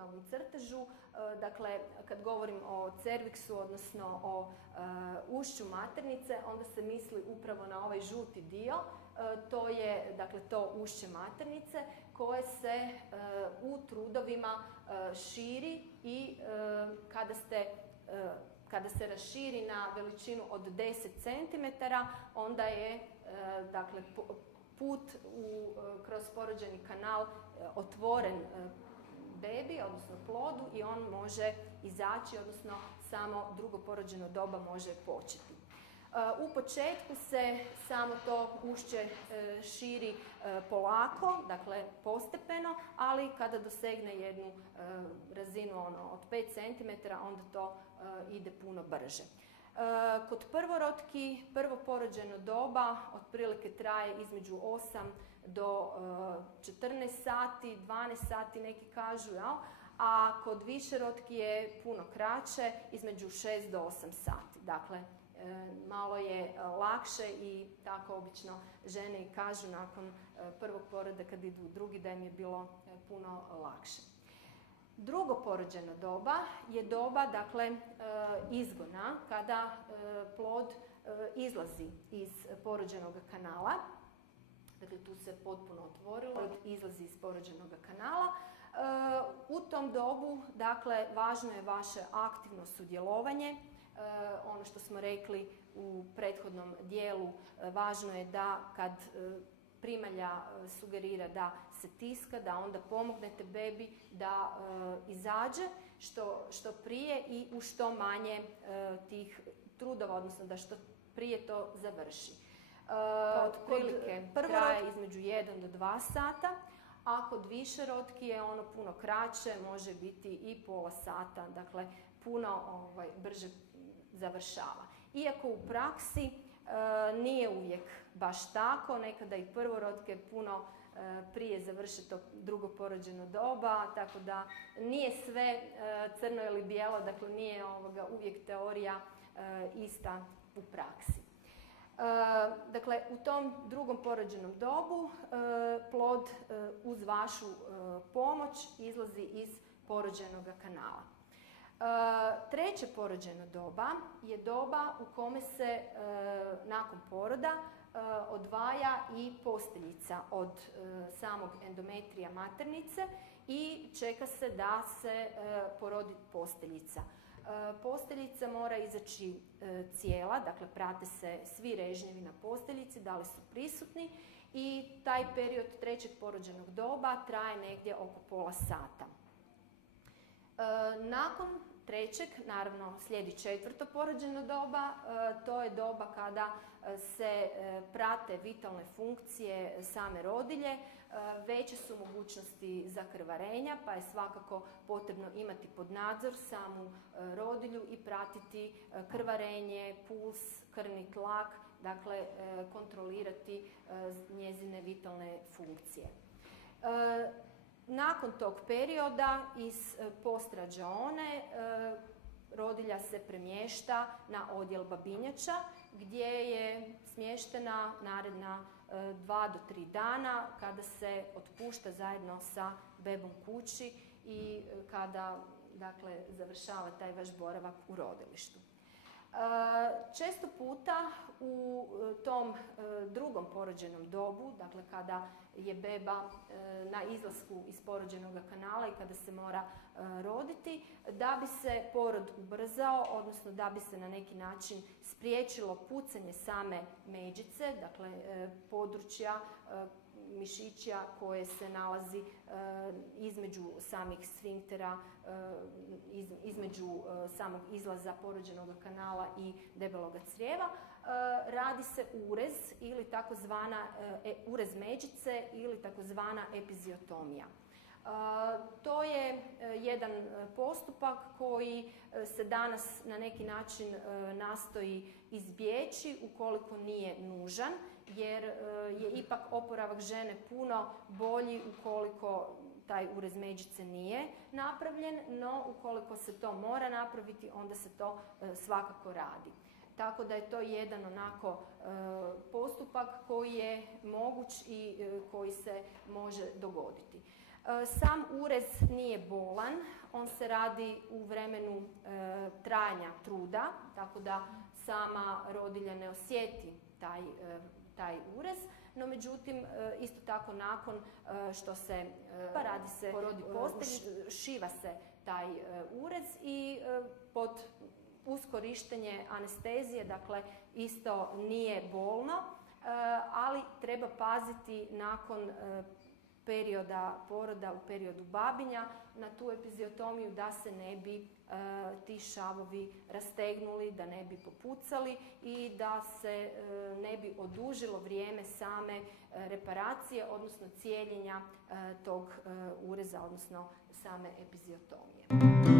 na ovom crtežu. Dakle, kad govorim o cerviksu, odnosno o ušću maternice, onda se misli upravo na ovaj žuti dio. To je, dakle, to ušće maternice koje se u trudovima širi i kada se raširi na veličinu od 10 cm, onda je, dakle, put kroz porođajni kanal otvoren bebi, odnosno plodu, i on može izaći, odnosno samo drugo porođeno doba može početi. U početku se samo to ušće širi polako, dakle postepeno, ali kada dosegne jednu razinu od 5 cm, onda to ide puno brže. Kod prvorotki, prvo porođeno doba otprilike traje između 8 do 14 sati, 12 sati neki kažu, a kod višerotki je puno kraće, između 6 do 8 sati. Dakle, malo je lakše i tako obično žene i kažu nakon prvog poroda kad idu u drugi da im je bilo puno lakše. Drugo porođeno doba je doba, dakle, izgona, kada plod izlazi iz porođenog kanala. Dakle, tu se potpuno otvorilo, plod izlazi iz porođenog kanala. U tom dobu, dakle, važno je vaše aktivno sudjelovanje. Ono što smo rekli u prethodnom dijelu, važno je da kad primalja sugerira da se tiska, da onda pomognete bebi da izađe što prije i u što manje tih trudova, odnosno da što prije to završi. Otprilike traje između 1 do 2 sata, a kod višerotki je ono puno kraće, može biti i pola sata, dakle puno brže završava. Iako u praksi nije uvijek baš tako, nekada i prvorotke puno prije završe to drugo porođeno doba, tako da nije sve crno ili bijelo, dakle nije uvijek teorija ista u praksi. Dakle, u tom drugom porođenom dobu plod uz vašu pomoć izlazi iz porođenog kanala. Treće porođeno doba je doba u kome se nakon poroda odvaja i posteljica od samog endometrija maternice i čeka se da se porodi posteljica. Posteljica mora izaći cijela, dakle prate se svi režnjevi na posteljici, da li su prisutni, i taj period trećeg porođenog doba traje negdje oko pola sata. Nakon trećeg, naravno, slijedi četvrto porođeno doba. To je doba kada se prate vitalne funkcije same rodilje. Veće su mogućnosti zakrvarenja, pa je svakako potrebno imati pod nadzor samu rodilju i pratiti krvarenje, puls, krvni tlak, dakle kontrolirati njezine vitalne funkcije. Nakon tog perioda iz postrađaone rodilja se premješta na odjel babinjača gdje je smještena naredna 2 do 3 dana kada se otpušta zajedno sa bebom kući i kada, dakle, završava taj vaš boravak u rodilištu. Često puta u tom drugom porođenom dobu, dakle kada je beba na izlasku iz porođenog kanala i kada se mora roditi, da bi se porod ubrzao, odnosno da bi se na neki način spriječilo pucanje same međice, dakle područja mišića koje se nalazi između samih sfinktera, između samog izlaza porođenog kanala i debeloga crijeva, radi se urez ili takozvana urez međice ili takozvana epiziotomija. To je jedan postupak koji se danas na neki način nastoji izbjeći ukoliko nije nužan, jer je ipak oporavak žene puno bolji ukoliko taj urez međice nije napravljen, no ukoliko se to mora napraviti, onda se to svakako radi. Tako da je to jedan onako postupak koji je moguć i koji se može dogoditi. Sam urez nije bolan, on se radi u vremenu trajanja truda, tako da sama rodilja ne osjeti taj urez, no međutim isto tako nakon što se radi se porodi postelji, šiva se taj urez i uz korištenje anestezije, dakle isto nije bolno, ali treba paziti nakon perioda poroda, u periodu babinja, na tu epiziotomiju da se ne bi ti šavovi rastegnuli, da ne bi popucali i da se ne bi odužilo vrijeme same reparacije, odnosno cijeljenja tog ureza, odnosno same epiziotomije.